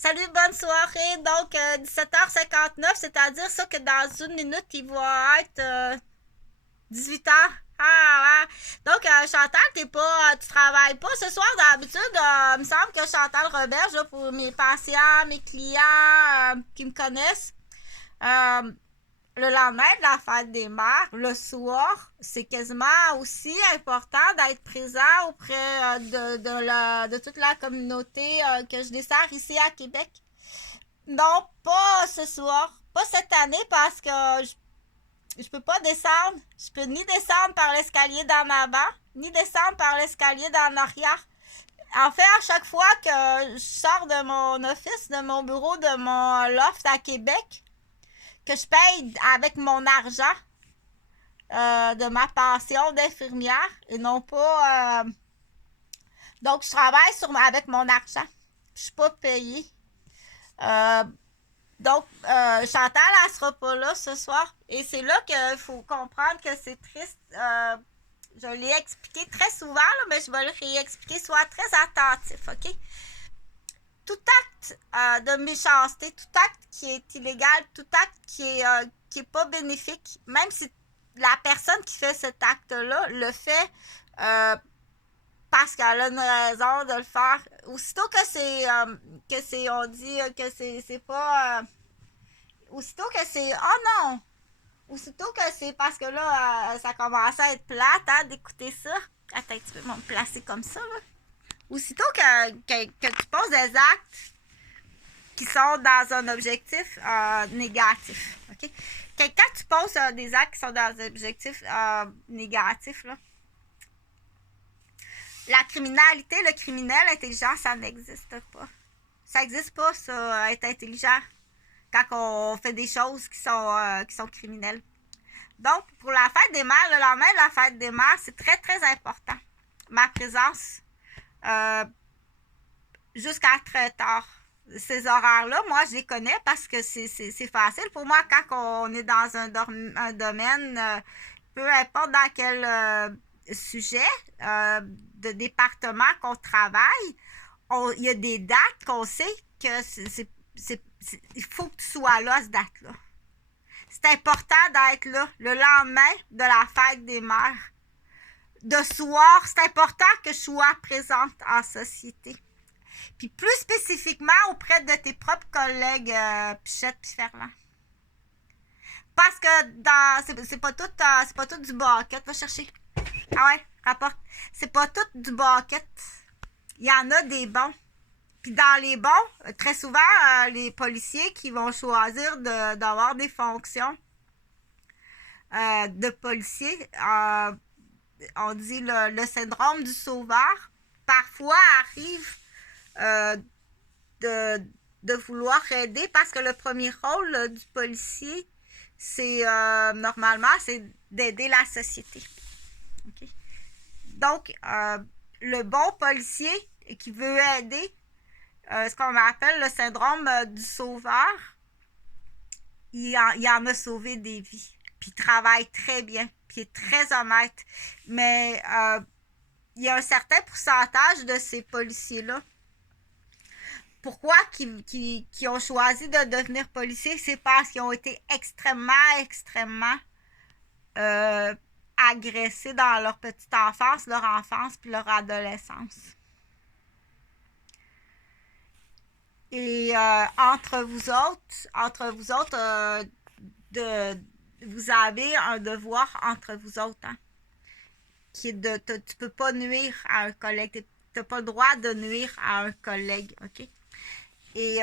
Salut, bonne soirée. Donc, 17h59, c'est-à-dire ça que dans une minute, il va être 18h. Ah, ouais. Donc, Chantal, tu travailles pas ce soir d'habitude. Il me semble que Chantal Roberge, là, pour mes patients, mes clients qui me connaissent, euh, le lendemain de la fête des mères, le soir, c'est quasiment aussi important d'être présent auprès de toute la communauté que je dessert ici à Québec. Non, pas ce soir. Pas cette année parce que je peux pas descendre. Je peux ni descendre par l'escalier d'en avant, ni descendre par l'escalier d'en arrière. En fait, à chaque fois que je sors de mon office, de mon bureau, de mon loft à Québec, que je paye avec mon argent de ma pension d'infirmière et non pas... Donc, je travaille avec mon argent. Je suis pas payée. Euh, Donc, Chantal, elle sera pas là ce soir. Et c'est là qu'il faut comprendre que c'est triste. Je l'ai expliqué très souvent, là, mais je vais le réexpliquer. Sois très attentif, OK? Tout acte de méchanceté, tout acte qui est illégal, tout acte qui est pas bénéfique, même si la personne qui fait cet acte-là le fait parce qu'elle a une raison de le faire. Aussitôt on dit que c'est pas... aussitôt que c'est oh non, aussitôt que c'est parce que là ça commence à être plate hein, d'écouter ça. Attends, tu peux me placer comme ça là. Aussitôt que tu poses des actes qui sont dans un objectif négatif, ok? Quand tu poses des actes qui sont dans un objectif négatif là, la criminalité, le criminel intelligent, ça n'existe pas. Ça n'existe pas, ça, être intelligent quand on fait des choses qui sont criminelles. Donc, pour la fête des mères, le lendemain de la fête des mères, c'est très, très important. Ma présence jusqu'à très tard. Ces horaires-là, moi, je les connais parce que c'est facile. Pour moi, quand on est dans un domaine, peu importe dans quel sujet de département qu'on travaille, il y a des dates qu'on sait que il faut que tu sois là à cette date-là. C'est important d'être là le lendemain de la fête des mères. De soir, c'est important que je sois présente en société. Puis plus spécifiquement auprès de tes propres collègues Pichette puis Ferland. Parce que c'est pas tout du bucket. Va chercher. Ah ouais, rapporte. C'est pas tout du bucket. Il y en a des bons. Puis dans les bons, très souvent, les policiers qui vont choisir d'avoir des fonctions de policiers, on dit le syndrome du sauveur, parfois arrive euh, de, de vouloir aider parce que le premier rôle du policier, c'est normalement, c'est d'aider la société. Okay? Donc, le bon policier qui veut aider, ce qu'on appelle le syndrome du sauveur, il en a sauvé des vies. Puis il travaille très bien, puis il est très honnête. Mais il y a un certain pourcentage de ces policiers-là. Pourquoi qui ont choisi de devenir policiers? C'est parce qu'ils ont été extrêmement euh, agressés dans leur petite enfance, leur enfance, puis leur adolescence. Et entre vous autres, vous avez un devoir entre vous autres, hein, qui est tu peux pas nuire à un collègue, t'as pas le droit de nuire à un collègue, ok? Et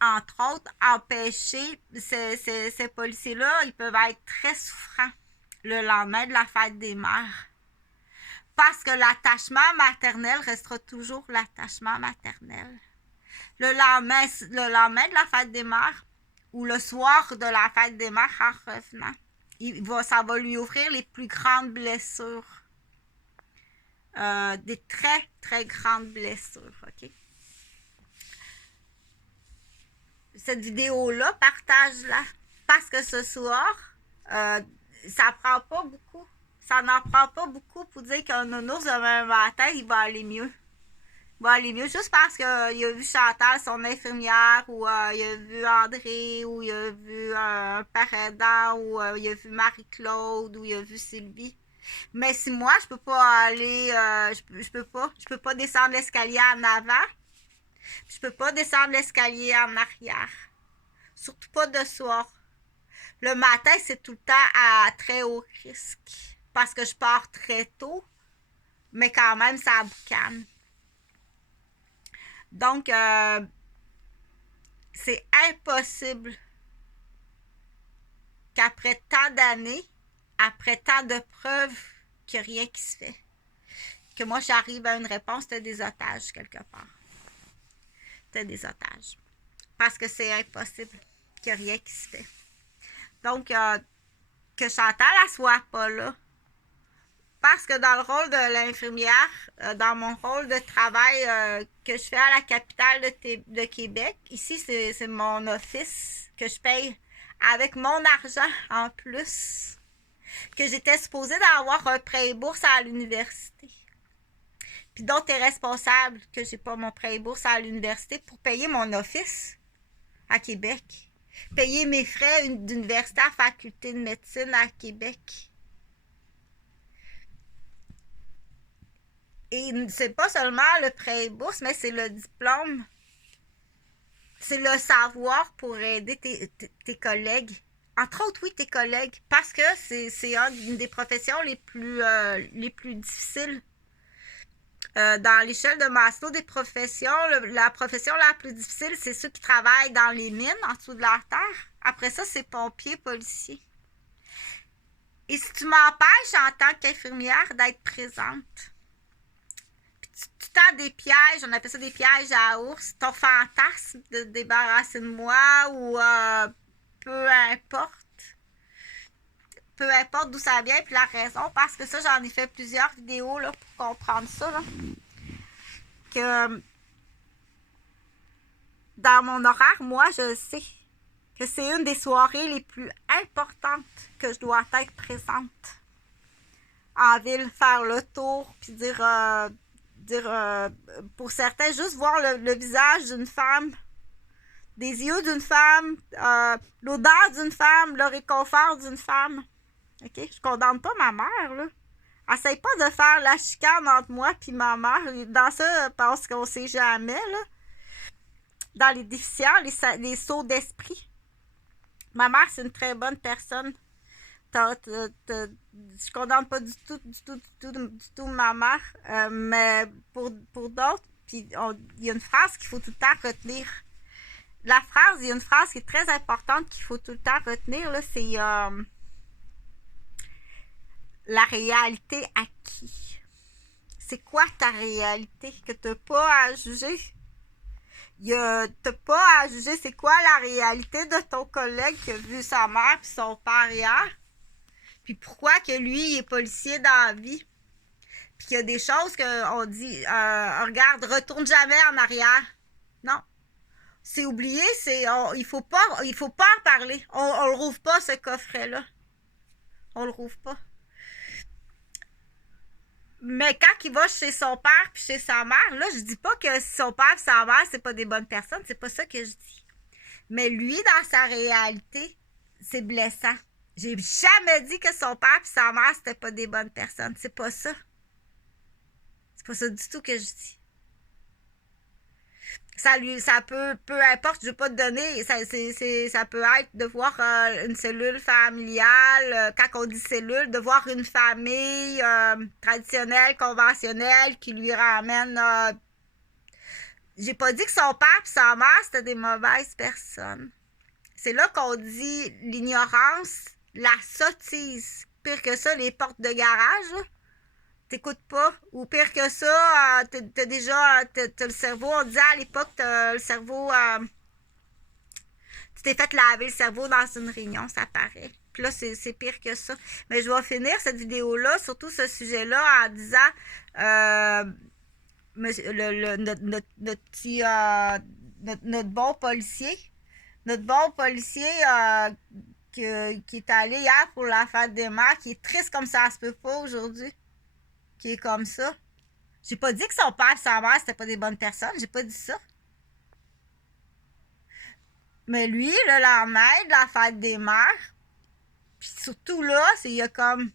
entre autres, empêcher ces policiers-là, ils peuvent être très souffrants le lendemain de la fête des mères. Parce que l'attachement maternel restera toujours l'attachement maternel. Le lendemain de la fête des mères ou le soir de la fête des mères en revenant, ça va lui offrir les plus grandes blessures. Des très, très grandes blessures. OK? Cette vidéo-là, partage-la. Parce que ce soir, ça prend pas beaucoup. Ça n'en prend pas beaucoup pour dire qu'un nounours demain matin, il va aller mieux. va aller mieux juste parce qu'il a vu Chantal, son infirmière, ou il a vu André, ou il a vu un père aidant, ou il a vu Marie-Claude, ou il a vu Sylvie. Mais si moi, je peux pas aller, je peux pas descendre l'escalier en avant, je peux pas descendre l'escalier en arrière. Surtout pas de soir. Le matin, c'est tout le temps à très haut risque. Parce que je pars très tôt, mais quand même, ça boucane. Donc, c'est impossible qu'après tant d'années, après tant de preuves, qu'il n'y a rien qui se fait. Que moi, j'arrive à une réponse, t'as des otages quelque part. T'as des otages. Parce que c'est impossible qu'il n'y a rien qui se fait. Donc, que Chantal, elle soit pas là. Parce que dans le rôle de l'infirmière, dans mon rôle de travail que je fais à la capitale de Québec, ici, c'est mon office que je paye avec mon argent en plus, que j'étais supposée d'avoir un prêt et bourse à l'université. Puis donc, t'es responsable que j'ai pas mon prêt et bourse à l'université pour payer mon office à Québec. Payer mes frais d'université à la faculté de médecine à Québec. Et c'est pas seulement le prêt et bourse, mais c'est le diplôme. C'est le savoir pour aider tes collègues. Entre autres, oui, tes collègues. Parce que c'est une des professions les plus difficiles. Dans l'échelle de Maslow des professions, la profession la plus difficile, c'est ceux qui travaillent dans les mines, en dessous de la terre. Après ça, c'est pompiers, policiers. Et si tu m'empêches en tant qu'infirmière d'être présente, tu tends des pièges, on appelle ça des pièges à ours, ton fantasme de te débarrasser de moi ou peu importe. Peu importe d'où ça vient, puis la raison, parce que ça, j'en ai fait plusieurs vidéos là, pour comprendre ça. Là. Que dans mon horaire, moi, je sais que c'est une des soirées les plus importantes que je dois être présente en ville, faire le tour, puis dire pour certains, juste voir le visage d'une femme, des yeux d'une femme, l'odeur d'une femme, le réconfort d'une femme. OK? Je condamne pas ma mère, là. Essaye pas de faire la chicane entre moi et ma mère. Dans ça, parce qu'on sait jamais, là. Dans les déficients, les sauts d'esprit. Ma mère, c'est une très bonne personne. Je condamne pas du tout ma mère. Mais pour d'autres, puis il y a une phrase qu'il faut tout le temps retenir. Il y a une phrase qui est très importante qu'il faut tout le temps retenir, là, c'est la réalité à qui? C'est quoi ta réalité que t'as pas à juger? T'as pas à juger c'est quoi la réalité de ton collègue qui a vu sa mère puis son père hier? Puis pourquoi que lui, il est policier dans la vie? Puis qu'il y a des choses qu'on dit, regarde, retourne jamais en arrière. Non. C'est oublié, il faut pas en parler. On le rouvre pas, ce coffret-là. On le rouvre pas. Mais quand il va chez son père puis chez sa mère, là, je dis pas que son père et sa mère, c'est pas des bonnes personnes. C'est pas ça que je dis. Mais lui, dans sa réalité, c'est blessant. J'ai jamais dit que son père et sa mère, c'était pas des bonnes personnes. C'est pas ça. C'est pas ça du tout que je dis. Ça peut, peu importe, je ne veux pas te donner, ça peut être de voir une cellule familiale, quand on dit cellule, de voir une famille traditionnelle, conventionnelle, qui lui ramène. J'ai pas dit que son père et sa mère, c'était des mauvaises personnes. C'est là qu'on dit l'ignorance, la sottise. Pire que ça, les portes de garage, là. T'écoutes pas. Ou pire que ça, t'as déjà t'as le cerveau. On disait à l'époque, t'as le cerveau. Tu t'es fait laver le cerveau dans une réunion, ça paraît. Puis là, c'est pire que ça. Mais je vais finir cette vidéo-là, surtout ce sujet-là, en disant notre petit notre bon policier. Notre bon policier qui est allé hier pour la fête des mères, qui est triste comme ça se peut pas aujourd'hui. Qui est comme ça. J'ai pas dit que son père et sa mère, c'était pas des bonnes personnes. J'ai pas dit ça. Mais lui, le lendemain de la fête des mères, puis surtout là, il y a comme...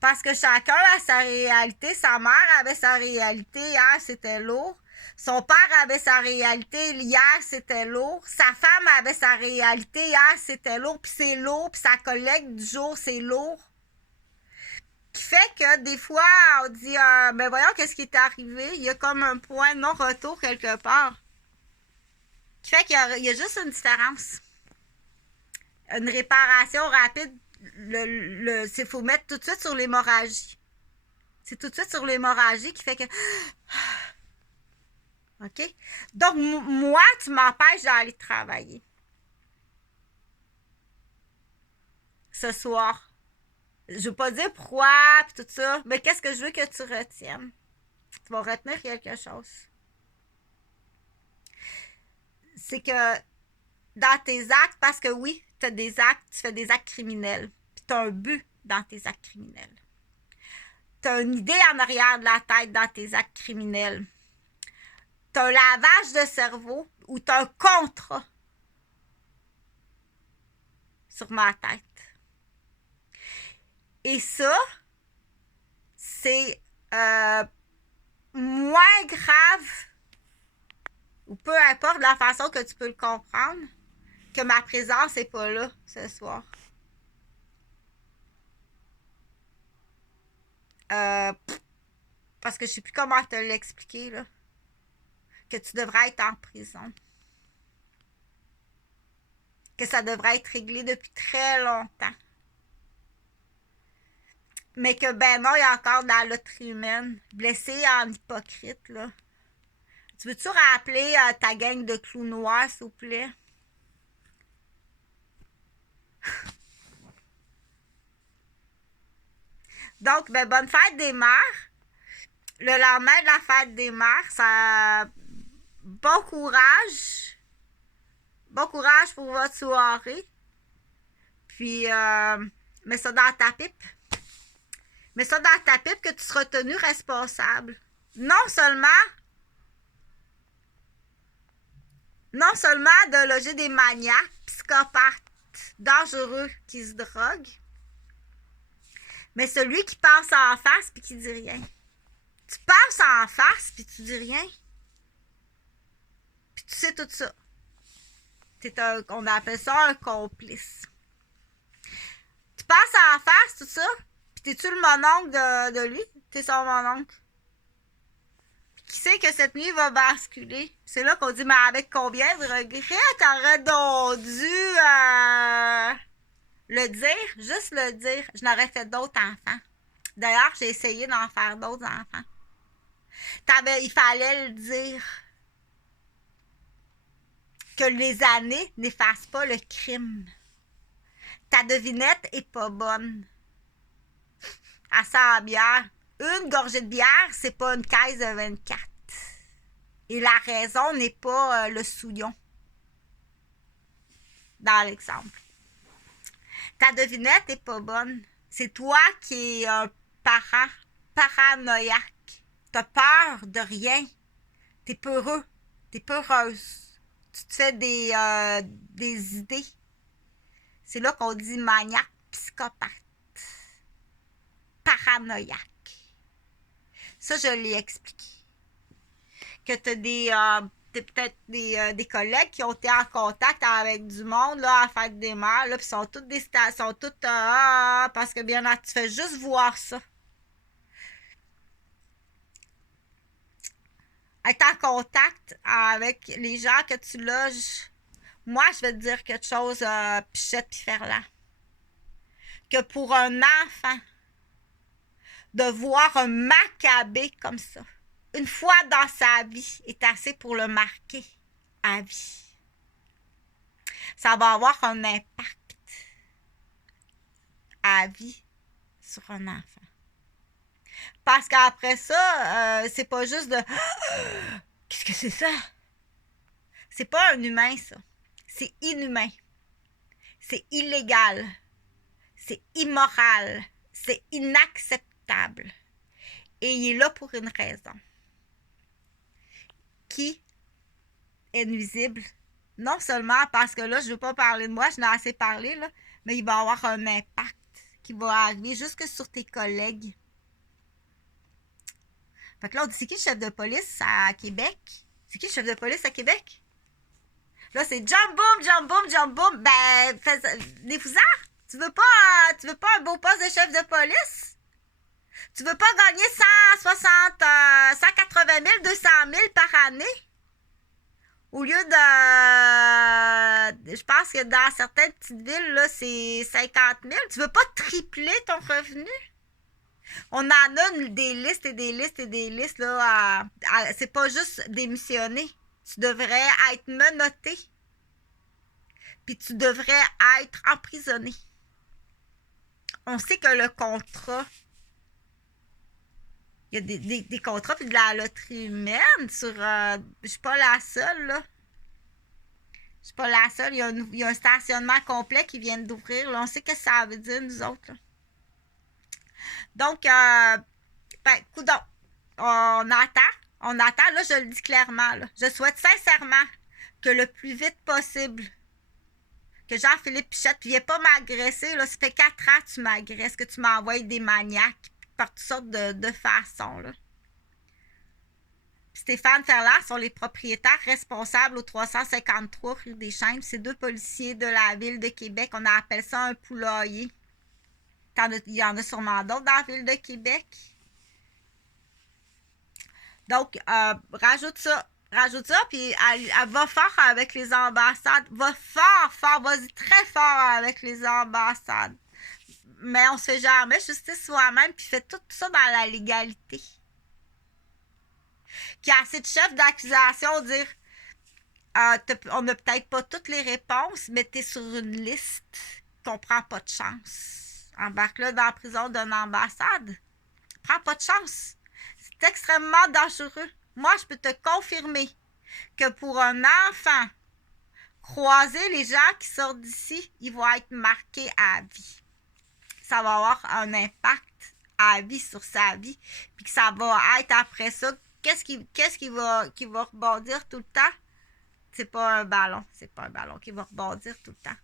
Parce que chacun a sa réalité. Sa mère avait sa réalité. Hier, c'était lourd. Son père avait sa réalité. Hier, c'était lourd. Sa femme avait sa réalité. Hier, c'était lourd. Puis c'est lourd. Puis sa collègue du jour, c'est lourd. Qui fait que des fois, on dit, ben voyons qu'est-ce qui est arrivé. Il y a comme un point de non-retour quelque part. Qui fait qu'il y a juste une différence. Une réparation rapide. Il faut mettre tout de suite sur l'hémorragie. C'est tout de suite sur l'hémorragie qui fait que... OK? Donc, moi, tu m'empêches d'aller travailler. Ce soir. Je veux pas dire pourquoi, puis tout ça, mais qu'est-ce que je veux que tu retiennes? Tu vas retenir quelque chose. C'est que dans tes actes, parce que oui, tu as des actes, tu fais des actes criminels, puis tu as un but dans tes actes criminels. Tu as une idée en arrière de la tête dans tes actes criminels. Tu as un lavage de cerveau ou tu as un contrat sur ma tête. Et ça, c'est moins grave, ou peu importe la façon que tu peux le comprendre, que ma présence n'est pas là ce soir. Parce que je ne sais plus comment te l'expliquer, là. Que tu devrais être en prison. Que ça devrait être réglé depuis très longtemps. Mais que, ben non, il y a encore dans la loterie humaine. Blessé en hypocrite, là. Tu veux-tu rappeler ta gang de clous noirs, s'il vous plaît? Donc, ben, bonne fête des mères. Le lendemain de la fête des mères, ça... Bon courage. Bon courage pour votre soirée. Puis, mets ça dans ta pipe. Mets ça dans ta pipe que tu seras tenu responsable. Non seulement de loger des maniaques, psychopathes, dangereux qui se droguent, mais celui qui passe en face puis qui dit rien. Tu passes en face puis tu dis rien. Puis tu sais tout ça. On appelle ça un complice. Tu passes en face tout ça, puis t'es-tu le mononcle de lui? T'es son mononcle. Qui sait que cette nuit va basculer? C'est là qu'on dit, mais avec combien de regrets t'aurais donc dû le dire? Juste le dire. Je n'aurais fait d'autres enfants. D'ailleurs, j'ai essayé d'en faire d'autres enfants. Il fallait le dire. Que les années n'effacent pas le crime. Ta devinette est pas bonne. Elle sent la bière. Une gorgée de bière, c'est pas une caisse de 24. Et la raison n'est pas le souillon. Dans l'exemple. Ta devinette est pas bonne. C'est toi qui es un paranoïaque. T'as peur de rien. T'es peureux. T'es peureuse. Tu te fais des idées. C'est là qu'on dit maniaque, psychopathe. Paranoïaque. Ça, je l'ai expliqué. Que tu as peut-être des collègues qui ont été en contact avec du monde là, à la fête des mères, là, puis sont toutes parce que bien là, tu fais juste voir ça. Être en contact avec les gens que tu loges. Moi, je vais te dire quelque chose, Pichette puis Ferland. Que pour un enfant, de voir un macabé comme ça, une fois dans sa vie, est assez pour le marquer à vie. Ça va avoir un impact à vie sur un enfant. Parce qu'après ça, c'est pas juste de qu'est-ce que c'est ça? C'est pas un humain, ça. C'est inhumain. C'est illégal. C'est immoral. C'est inacceptable. Et il est là pour une raison. Qui est nuisible? Non seulement parce que là, je ne veux pas parler de moi, je n'ai assez parlé, là, mais il va avoir un impact qui va arriver jusque sur tes collègues. Fait que là, on dit, c'est qui le chef de police à Québec? C'est qui le chef de police à Québec? Là, c'est jump boom, jump boom, jump boom. Ben, fais-vous-en. Tu veux pas un beau poste de chef de police? Tu veux pas gagner 160, 180 000, 200 000 par année? Au lieu de... Je pense que dans certaines petites villes, là, c'est 50 000. Tu veux pas tripler ton revenu? On en a des listes et des listes et des listes, là. C'est pas juste démissionner. Tu devrais être menotté. Puis tu devrais être emprisonné. On sait que le contrat... Il y a des contrats puis de la loterie humaine sur... je suis pas la seule, là. Je suis pas la seule. Il y a un stationnement complet qui vient d'ouvrir. Là. On sait ce que ça veut dire, nous autres. Là. Donc, ben, coudonc. On attend. On attend. Là, je le dis clairement. Là. Je souhaite sincèrement que le plus vite possible, que Jean-Philippe Pichette ne vienne pas m'agresser. Là. Ça fait 4 ans que tu m'agresses, que tu m'envoies des maniaques par toutes sortes de façons. Là. Stéphane Ferland sont les propriétaires responsables au 353 rue des Chênes. C'est 2 policiers de la ville de Québec. On appelle ça un poulailler. Il y en a sûrement d'autres dans la ville de Québec. Donc, rajoute ça, puis elle va fort avec les ambassades. Va fort, vas-y très fort avec les ambassades. Mais on se fait jamais justice soi-même, puis fait tout ça dans la légalité. Qui a assez de chefs d'accusation dire on n'a peut-être pas toutes les réponses, mais tu es sur une liste qu'on prend pas de chance. Embarque-là dans la prison d'une ambassade. Prends pas de chance. C'est extrêmement dangereux. Moi, je peux te confirmer que pour un enfant, croiser les gens qui sortent d'ici, ils vont être marqués à vie. Ça va avoir un impact à vie sur sa vie. Puis que ça va être après ça. Qu'est-ce qui va rebondir tout le temps? C'est pas un ballon. C'est pas un ballon qui va rebondir tout le temps.